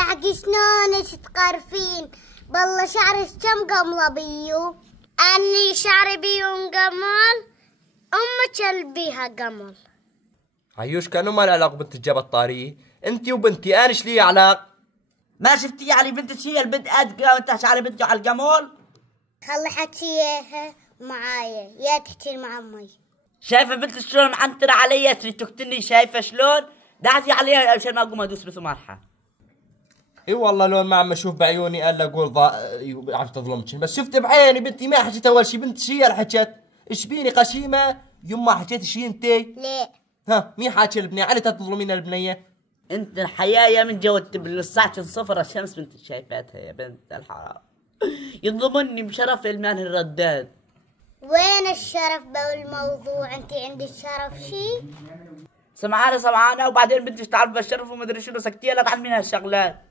لحقي شلونك تقرفين؟ بالله شعرك كم قملة بيو؟ أني شعري بيو قمل، أمك بيها قمل. عيوش كانوا ما له علاقة بنت الجبطارية، انتي وبنتي انا ايش لي علاق؟ ما شفتي علي بنتك هي البنت قد قامت تحكي على بنتي على القمول؟ خلي حكيها معايا، يا تحكي مع أمي. شايفة بنتك شلون معنترة علي تريد تقتلني؟ شايفة شلون؟ دعتي عليها عشان ما اقوم ادوس بثمارها. اي والله لون ما عم اشوف بعيوني الا اقول عم تظلمك، بس شفت بعيني بنتي ما حكيت اول شي، بنتي هي اللي حكت. ايش بيني قشيمة؟ يوم ما حكيت شي انتي؟ ليه؟ ها مين حاكي البنية؟ علي تظلمين البنية؟ انت الحياة يا من جوت بالساعة صفر الشمس بنت شايفاتها يا بنت الحرام. يضمني بشرف المال الرداد. وين الشرف بالموضوع؟ انت عندك شرف شي؟ سمعانة وبعدين بنتي تعرف بالشرف وما ادري شنو، سكتي لا تعلمين هالشغلات.